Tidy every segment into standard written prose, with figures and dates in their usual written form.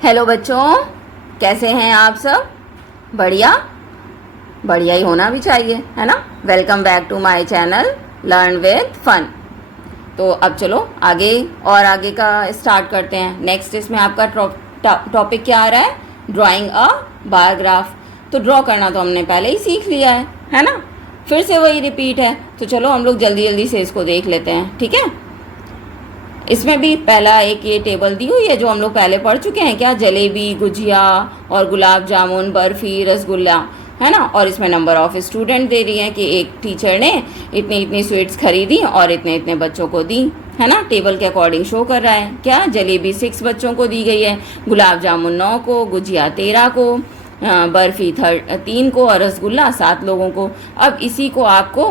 Hello बच्चों, कैसे हैं आप सब? बढ़िया बढ़िया ही होना भी चाहिए, है ना। Welcome back to my channel learn with fun. तो अब चलो आगे का स्टार्ट करते हैं। नेक्स्ट इसमें आपका टॉपिक क्या आ रहा है? ड्राइंग अ बार ग्राफ। तो ड्रॉ करना तो हमने पहले ही सीख लिया है ना। फिर से वही रिपीट है। तो चलो हम लोग जल्दी जल्दी से इसको देख लेते हैं, ठीक है। इसमें भी पहला एक ये टेबल दी हुई है जो हम लोग पहले पढ़ चुके हैं, क्या? जलेबी, गुजिया और गुलाब जामुन, बर्फ़ी, रसगुल्ला, है ना। और इसमें नंबर ऑफ स्टूडेंट दे रही हैं कि एक टीचर ने इतनी इतनी स्वीट्स खरीदी और इतने इतने बच्चों को दी, है ना। टेबल के अकॉर्डिंग शो कर रहा है। क्या? जलेबी 6 बच्चों को दी गई है, गुलाब जामुन 9 को, गुजिया 13 को, बर्फ़ी 3 को और रसगुल्ला 7 लोगों को। अब इसी को आपको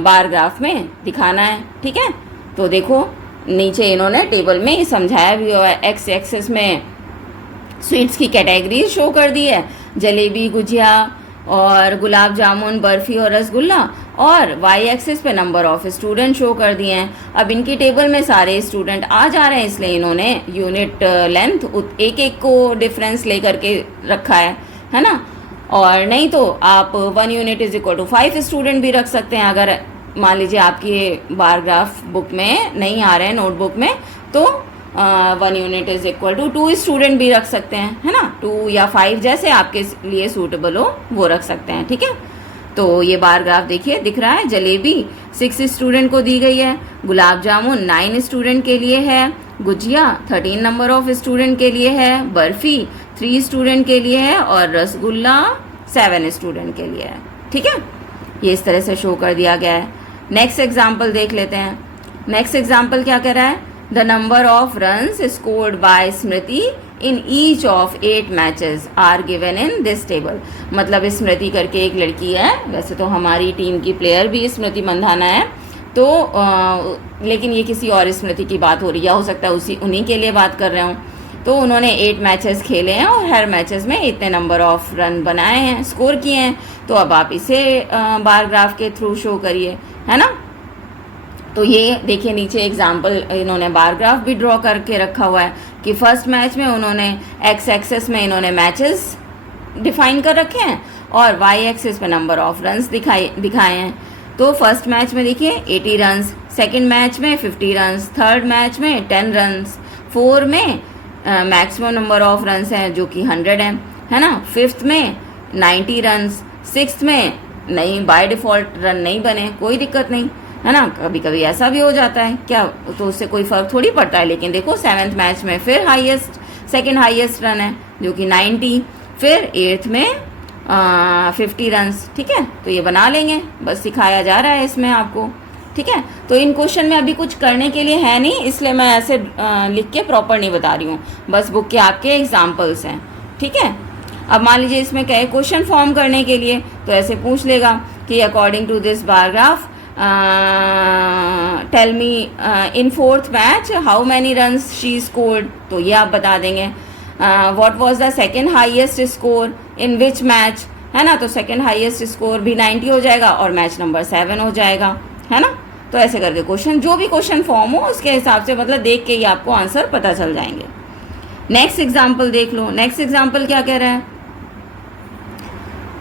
बार ग्राफ में दिखाना है, ठीक है। तो देखो नीचे इन्होंने टेबल में समझाया भी हुआ है। एक्स एक्सिस में स्वीट्स की कैटेगरी शो कर दी है, जलेबी, गुजिया और गुलाब जामुन, बर्फ़ी और रसगुल्ला, और वाई एक्सिस पे नंबर ऑफ स्टूडेंट शो कर दिए हैं। अब इनकी टेबल में सारे स्टूडेंट आ जा रहे हैं, इसलिए इन्होंने यूनिट लेंथ एक एक को डिफरेंस ले करके रखा है ना। और नहीं तो आप 1 unit is equal to 5 student भी रख सकते हैं। अगर मान लीजिए आपकी बार ग्राफ बुक में नहीं आ रहे हैं, नोटबुक में, तो 1 unit is equal to 2 student भी रख सकते हैं, है ना। 2 या 5 जैसे आपके लिए सूटेबल हो वो रख सकते हैं, ठीक है। तो ये बार ग्राफ देखिए दिख रहा है। जलेबी 6 स्टूडेंट को दी गई है, गुलाब जामुन 9 स्टूडेंट के लिए है, गुजिया 13 नंबर ऑफ स्टूडेंट के लिए है, बर्फ़ी 3 स्टूडेंट के लिए है और रसगुल्ला 7 स्टूडेंट के लिए है, ठीक है। ये इस तरह से शो कर दिया गया है। नेक्स्ट एग्जाम्पल देख लेते हैं। नेक्स्ट एग्जाम्पल क्या कह रहा है? The number of runs scored by Smriti in each of 8 matches are given in this table. मतलब स्मृति करके एक लड़की है, वैसे तो हमारी टीम की प्लेयर भी स्मृति मंधाना है, तो लेकिन ये किसी और स्मृति की बात हो रही है, हो सकता है उन्हीं के लिए बात कर रहे हूँ। तो उन्होंने 8 मैचेस खेले हैं और हर मैचेस में इतने नंबर ऑफ रन बनाए हैं, स्कोर किए हैं। तो अब आप इसे बार ग्राफ के थ्रू शो करिए, है ना। तो ये देखिए नीचे एग्जाम्पल इन्होंने बार ग्राफ भी ड्रॉ करके रखा हुआ है कि फर्स्ट मैच में उन्होंने एक्स एक्सेस में इन्होंने मैचेस डिफाइन कर रखे हैं और वाई एक्सेस पे नंबर ऑफ रन्स दिखाए हैं। तो फर्स्ट मैच में देखिए 80 रन्स, सेकेंड मैच में 50 रन्स, थर्ड मैच में 10 रन्स, 4 में मैक्सिमम नंबर ऑफ रन्स हैं जो कि 100 है ना। फिफ्थ में 90 रन्स, सिक्स्थ में नहीं, बाय डिफ़ॉल्ट रन नहीं बने, कोई दिक्कत नहीं, है ना। कभी कभी ऐसा भी हो जाता है, क्या तो उससे कोई फ़र्क थोड़ी पड़ता है। लेकिन देखो 7th मैच में फिर सेकंड हाईएस्ट रन है जो कि 90, फिर 8th में 50 रन्स, ठीक है। तो ये बना लेंगे, बस सिखाया जा रहा है इसमें आपको, ठीक है। तो इन क्वेश्चन में अभी कुछ करने के लिए है नहीं, इसलिए मैं ऐसे लिख के प्रॉपर नहीं बता रही हूँ, बस बुक के आपके एग्जाम्पल्स हैं, ठीक है। अब मान लीजिए इसमें क्या है, क्वेश्चन फॉर्म करने के लिए तो ऐसे पूछ लेगा कि according to this bar graph tell me in 4th match how many runs she scored. तो ये आप बता देंगे। What was the second highest score in which match, है ना। तो सेकंड हाईएस्ट स्कोर भी 90 हो जाएगा और मैच नंबर 7 हो जाएगा, है ना। तो ऐसे करके क्वेश्चन, जो भी क्वेश्चन फॉर्म हो उसके हिसाब से, मतलब देख के ही आपको आंसर पता चल जाएंगे। नेक्स्ट एग्जाम्पल देख लो। नेक्स्ट एग्जाम्पल क्या कह रहा है?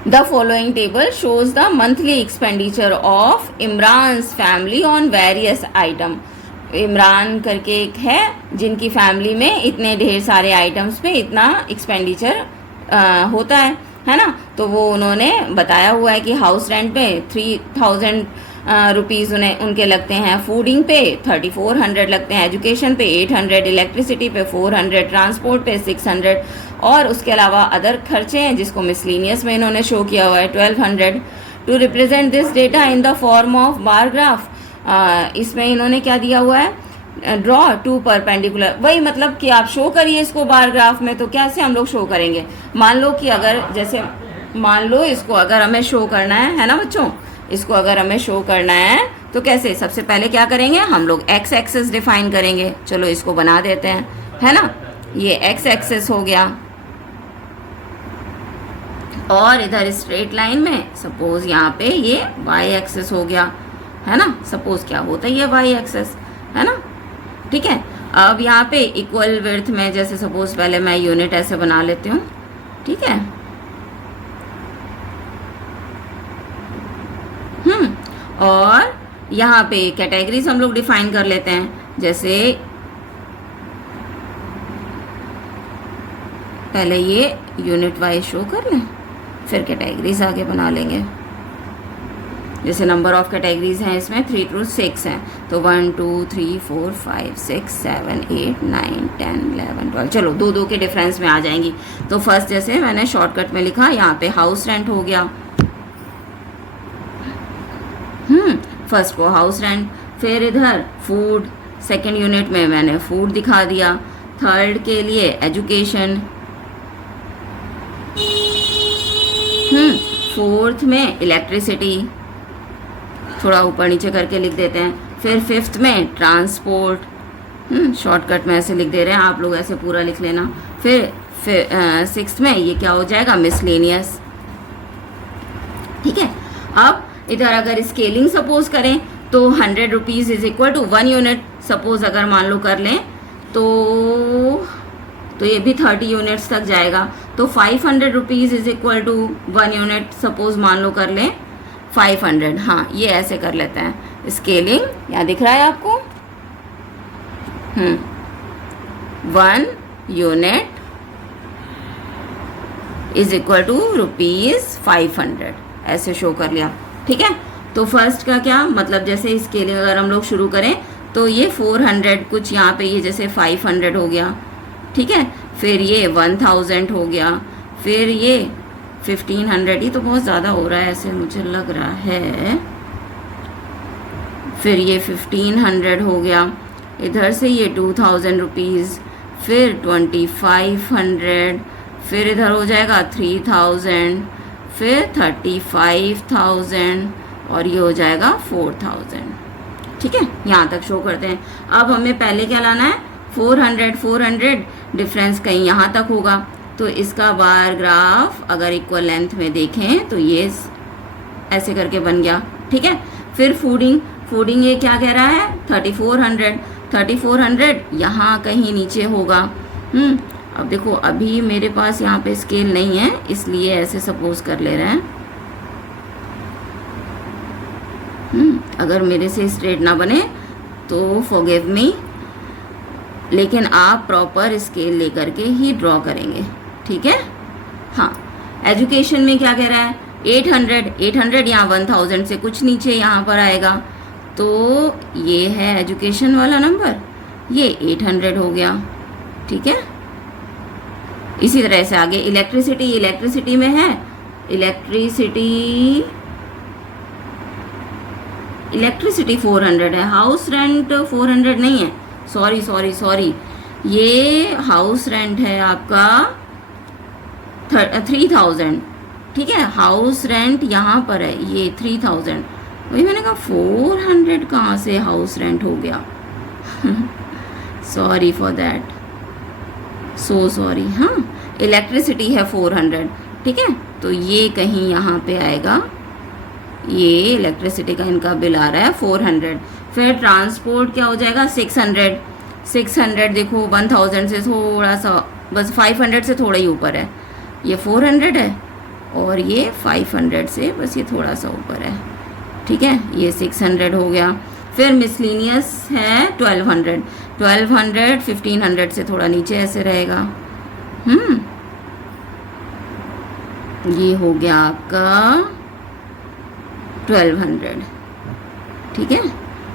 The following table shows the monthly expenditure of Imran's family on various item. Imran करके एक है जिनकी फैमिली में इतने ढेर सारे आइटम्स पे इतना एक्सपेंडिचर होता है ना। तो वो उन्होंने बताया हुआ है कि हाउस रेंट पे 3000 रुपीज़ उनके लगते हैं, फूडिंग पे 3400 लगते हैं, एजुकेशन पे 800, इलेक्ट्रिसिटी पे 400, ट्रांसपोर्ट पे 600 और उसके अलावा अदर खर्चे हैं जिसको मिसलिनियस में इन्होंने शो किया हुआ है 1200। To represent this data in the form of bar graph, इसमें इन्होंने क्या दिया हुआ है? Draw 2 perpendicular. वही मतलब कि आप शो करिए इसको बार ग्राफ में। तो कैसे हम लोग शो करेंगे? मान लो कि अगर जैसे मान लो इसको अगर हमें शो करना है ना बच्चों, इसको अगर हमें शो करना है तो कैसे? सबसे पहले क्या करेंगे हम लोग? एक्स एक्सेस डिफाइन करेंगे। चलो इसको बना देते हैं, है ना। ये एक्स एक्सेस हो गया और इधर स्ट्रेट लाइन में सपोज यहाँ पे ये वाई एक्सेस हो गया, है ना। सपोज क्या होता है ये वाई एक्सेस, है ना, ठीक है। अब यहाँ पे इक्वल विड्थ में, जैसे सपोज पहले मैं यूनिट ऐसे बना लेती हूँ, ठीक है। और यहाँ पे कैटेगरीज हम लोग डिफाइन कर लेते हैं। जैसे पहले ये यूनिट वाइज शो कर लें, फिर कैटेगरीज आगे बना लेंगे। जैसे नंबर ऑफ कैटेगरीज हैं इसमें 3 to 6 हैं, तो 1 2 3 4 5 6 7 8 9 10 11 12, चलो 2 के डिफरेंस में आ जाएंगी। तो फर्स्ट जैसे मैंने शॉर्टकट में लिखा, यहाँ पे हाउस रेंट हो गया, फर्स्ट को हाउस रेंट, फिर इधर फूड, सेकंड यूनिट में मैंने फूड दिखा दिया, थर्ड के लिए एजुकेशन, फोर्थ में इलेक्ट्रिसिटी, थोड़ा ऊपर नीचे करके लिख देते हैं, फिर फिफ्थ में ट्रांसपोर्ट, शॉर्टकट में ऐसे लिख दे रहे हैं, आप लोग ऐसे पूरा लिख लेना। फिर सिक्स्थ में ये क्या हो जाएगा, मिसलेनियस, ठीक है। अब इधर अगर स्केलिंग सपोज करें तो 100 rupees is equal to 1 unit, suppose अगर मान लो कर लें तो ये भी 30 यूनिट्स तक जाएगा। तो 500 rupees is equal to 1 unit, suppose मान लो कर लें 500, हाँ ये ऐसे कर लेते हैं। स्केलिंग यहाँ दिख रहा है आपको, 1 यूनिट इज इक्वल टू ₹500, ऐसे शो कर लिया, ठीक है। तो फर्स्ट का क्या मतलब, जैसे स्केलिंग अगर हम लोग शुरू करें तो ये 400 कुछ, यहाँ पे ये जैसे 500 हो गया, ठीक है। फिर ये 1000 हो गया, फिर ये 1500, ये तो बहुत ज़्यादा हो रहा है ऐसे मुझे लग रहा है, फिर ये 1500 हो गया, इधर से ये 2000 रुपीज़, फिर 2500, फिर इधर हो जाएगा 3000, फिर 35,000 और ये हो जाएगा 4000, ठीक है। यहाँ तक शो करते हैं। अब हमें पहले क्या लाना है, 400 डिफरेंस कहीं यहाँ तक होगा, तो इसका बार ग्राफ अगर इक्वल लेंथ में देखें तो ये ऐसे करके बन गया, ठीक है। फिर फूडिंग ये क्या कह रहा है, 3400 यहाँ कहीं नीचे होगा। अब देखो अभी मेरे पास यहाँ पे स्केल नहीं है, इसलिए ऐसे सपोज कर ले रहे हैं। अगर मेरे से स्ट्रेट ना बने तो फॉरगिव मी, लेकिन आप प्रॉपर स्केल लेकर के ही ड्रॉ करेंगे, ठीक है। हाँ, एजुकेशन में क्या कह रहा है, 800 यहाँ 1000 से कुछ नीचे यहाँ पर आएगा, तो ये है एजुकेशन वाला नंबर, ये 800 हो गया, ठीक है। इसी तरह से आगे इलेक्ट्रिसिटी में है, इलेक्ट्रिसिटी 400 है, हाउस रेंट 400 नहीं है, सॉरी, ये हाउस रेंट है आपका 3000, ठीक है। हाउस रेंट यहाँ पर है ये 3000, वही मैंने कहा 400 कहाँ से हाउस रेंट हो गया, sorry for that, so sorry. हाँ, इलेक्ट्रिसिटी है 400, ठीक है, तो ये कहीं यहाँ पे आएगा, ये इलेक्ट्रिसिटी का इनका बिल आ रहा है 400। फिर ट्रांसपोर्ट क्या हो जाएगा, 600 देखो 1000 से थोड़ा सा, बस 500 से थोड़ा ही ऊपर है, ये 400 है, और ये 500 से बस ये थोड़ा सा ऊपर है, ठीक है, ये 600 हो गया। फिर मिसलिनियस है 1200, 1500 से थोड़ा नीचे ऐसे रहेगा, ये हो गया आपका 1200, ठीक है।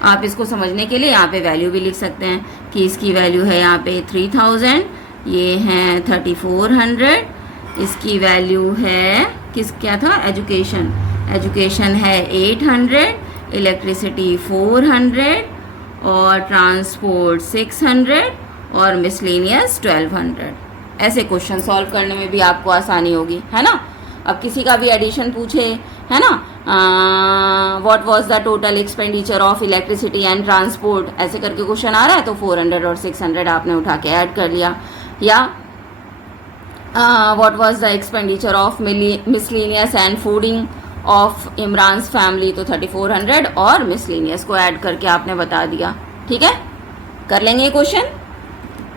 आप इसको समझने के लिए यहाँ पे वैल्यू भी लिख सकते हैं कि इसकी वैल्यू है यहाँ पे 3000, ये है 3400, इसकी वैल्यू है क्या था, एजुकेशन है 800, इलेक्ट्रिसिटी 400 और ट्रांसपोर्ट 600 और मिसलेनियस 1200। ऐसे क्वेश्चन सॉल्व करने में भी आपको आसानी होगी, है ना। अब किसी का भी एडिशन पूछे, है ना, what was the total expenditure of electricity and transport, ऐसे करके क्वेश्चन आ रहा है, तो 400 और 600 आपने उठा के ऐड कर लिया। या what was the expenditure of miscellaneous and fooding of Imran's family, तो 3400 और मिसलेनियस को ऐड करके आपने बता दिया, ठीक है। कर लेंगे क्वेश्चन,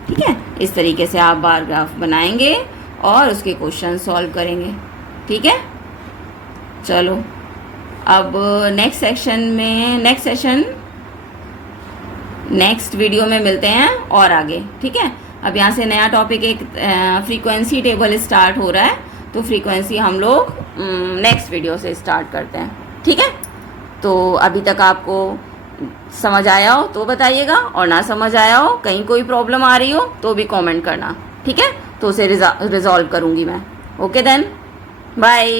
ठीक है, इस तरीके से आप बार ग्राफ बनाएंगे और उसके क्वेश्चन सॉल्व करेंगे। ठीक है, चलो अब नेक्स्ट सेशन नेक्स्ट वीडियो में मिलते हैं और आगे। ठीक है, अब यहाँ से नया टॉपिक एक फ्रीक्वेंसी टेबल स्टार्ट हो रहा है, तो फ्रीक्वेंसी हम लोग नेक्स्ट वीडियो से स्टार्ट करते हैं। ठीक है, तो अभी तक आपको समझ आया हो तो बताइएगा, और ना समझ आया हो, कहीं कोई प्रॉब्लम आ रही हो तो भी कमेंट करना। ठीक है, तो उसे रिजॉल्व करूँगी मैं। Okay then, bye.